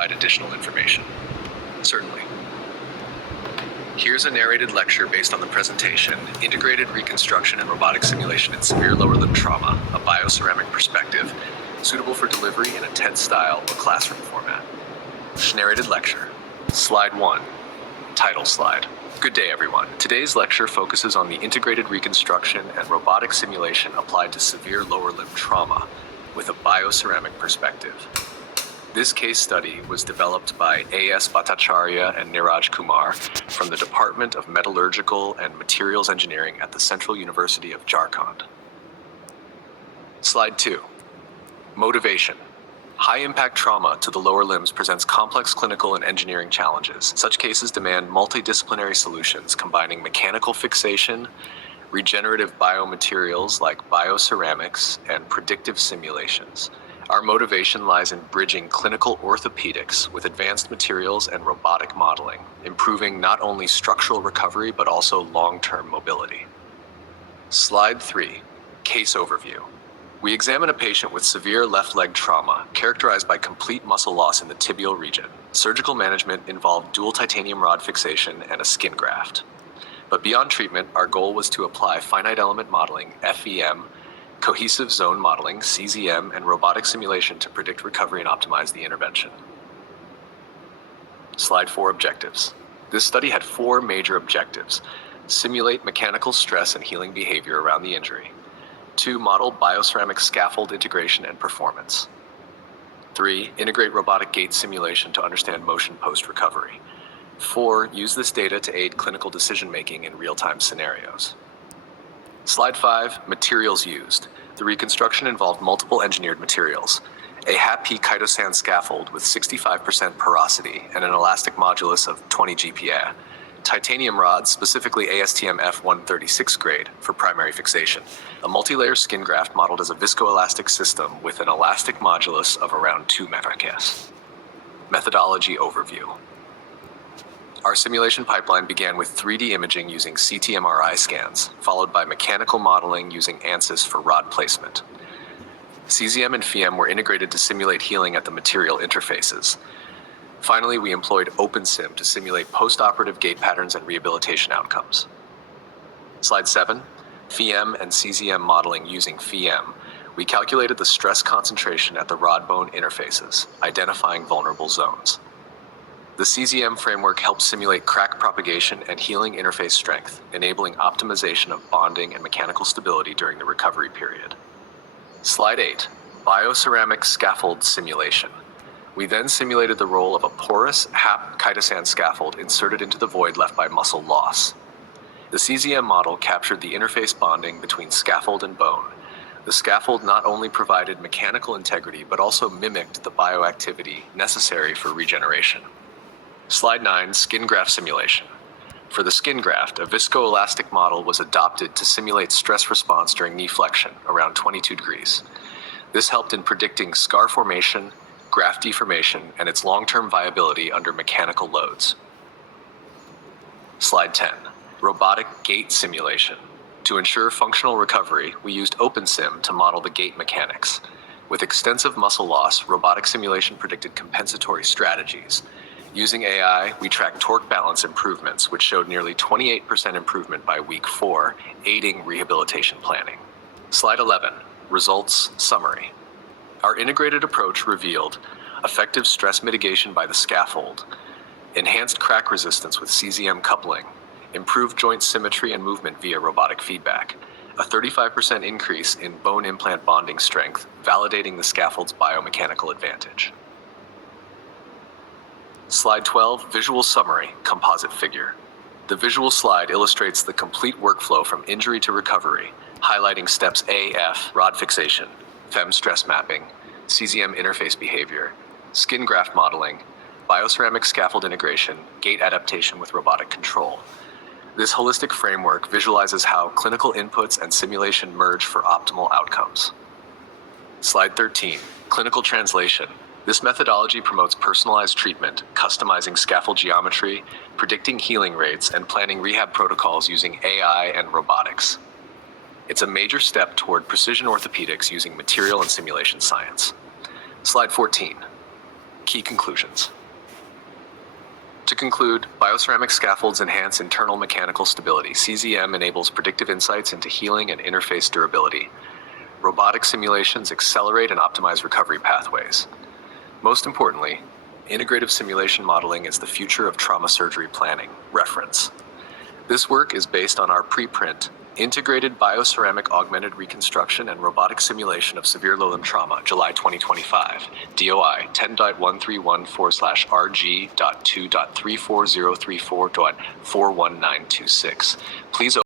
provide additional information? Certainly. Here's a narrated lecture based on the presentation, Integrated Reconstruction and Robotic Simulation in Severe Lower Limb Trauma, a Bioceramic Perspective, suitable for delivery in a TED style or classroom format. Narrated lecture. Slide 1. Title slide. Good day, everyone. Today's lecture focuses on the integrated reconstruction and robotic simulation applied to severe lower limb trauma with a bioceramic perspective. This case study was developed by A.S. Bhattacharya and Niraj Kumar from the Department of Metallurgical and Materials Engineering at the Central University of Jharkhand. Slide 2. Motivation. High-impact trauma to the lower limbs presents complex clinical and engineering challenges. Such cases demand multidisciplinary solutions combining mechanical fixation, regenerative biomaterials like bioceramics, and predictive simulations. Our motivation lies in bridging clinical orthopedics with advanced materials and robotic modeling, improving not only structural recovery but also long-term mobility. Slide 3. Case overview. We examine a patient with severe left leg trauma, characterized by complete muscle loss in the tibial region. Surgical management involved dual titanium rod fixation and a skin graft. But beyond treatment, our goal was to apply finite element modeling, FEM, cohesive zone modeling, CZM, and robotic simulation to predict recovery and optimize the intervention. Slide 4, objectives. This study had 4 major objectives. Simulate mechanical stress and healing behavior around the injury. 2. Model bioceramic scaffold integration and performance. 3. Integrate robotic gait simulation to understand motion post-recovery. 4. Use this data to aid clinical decision-making in real-time scenarios. Slide 5. Materials used. The reconstruction involved multiple engineered materials. A HAPP chitosan scaffold with 65% porosity and an elastic modulus of 20 GPa. Titanium rods, specifically ASTM F136 grade, for primary fixation. A multi-layer skin graft modeled as a viscoelastic system with an elastic modulus of around 2 MPa. Methodology overview. Our simulation pipeline began with 3D imaging using CT-MRI scans, followed by mechanical modeling using ANSYS for rod placement. CZM and FEM were integrated to simulate healing at the material interfaces. Finally, we employed OpenSim to simulate post-operative gait patterns and rehabilitation outcomes. Slide 7. FEM and CZM modeling using FEM. We calculated the stress concentration at the rod-bone interfaces, identifying vulnerable zones. The CZM framework helps simulate crack propagation and healing interface strength, enabling optimization of bonding and mechanical stability during the recovery period. Slide 8. Bioceramic scaffold simulation. We then simulated the role of a porous HAPP chitosan scaffold inserted into the void left by muscle loss. The CZM model captured the interface bonding between scaffold and bone. The scaffold not only provided mechanical integrity but also mimicked the bioactivity necessary for regeneration. Slide 9, skin graft simulation. For the skin graft, a viscoelastic model was adopted to simulate stress response during knee flexion, around 22 degrees. This helped in predicting scar formation, graft deformation, and its long-term viability under mechanical loads. Slide 10, robotic gait simulation. To ensure functional recovery, we used OpenSim to model the gait mechanics. With extensive muscle loss, robotic simulation predicted compensatory strategies. Using AI, we tracked torque balance improvements, which showed nearly 28% improvement by week 4, aiding rehabilitation planning. Slide 11, results summary. Our integrated approach revealed effective stress mitigation by the scaffold, enhanced crack resistance with CZM coupling, improved joint symmetry and movement via robotic feedback, a 35% increase in bone implant bonding strength, validating the scaffold's biomechanical advantage. Slide 12, visual summary, composite figure. The visual slide illustrates the complete workflow from injury to recovery, highlighting steps AF, rod fixation, FEM stress mapping, CZM interface behavior, skin graft modeling, bioceramic scaffold integration, gait adaptation with robotic control. This holistic framework visualizes how clinical inputs and simulation merge for optimal outcomes. Slide 13, clinical translation. This methodology promotes personalized treatment, customizing scaffold geometry, predicting healing rates, and planning rehab protocols using AI and robotics. It's a major step toward precision orthopedics using material and simulation science. Slide 14. Key conclusions. To conclude, bioceramic scaffolds enhance internal mechanical stability. CZM enables predictive insights into healing and interface durability. Robotic simulations accelerate and optimize recovery pathways. Most importantly, integrative simulation modeling is the future of trauma surgery planning. Reference. This work is based on our preprint, Integrated Bioceramic Augmented Reconstruction and Robotic Simulation of Severe Low Limb Trauma, July 2025, DOI 10.1314/RG.2.34034.41926. Please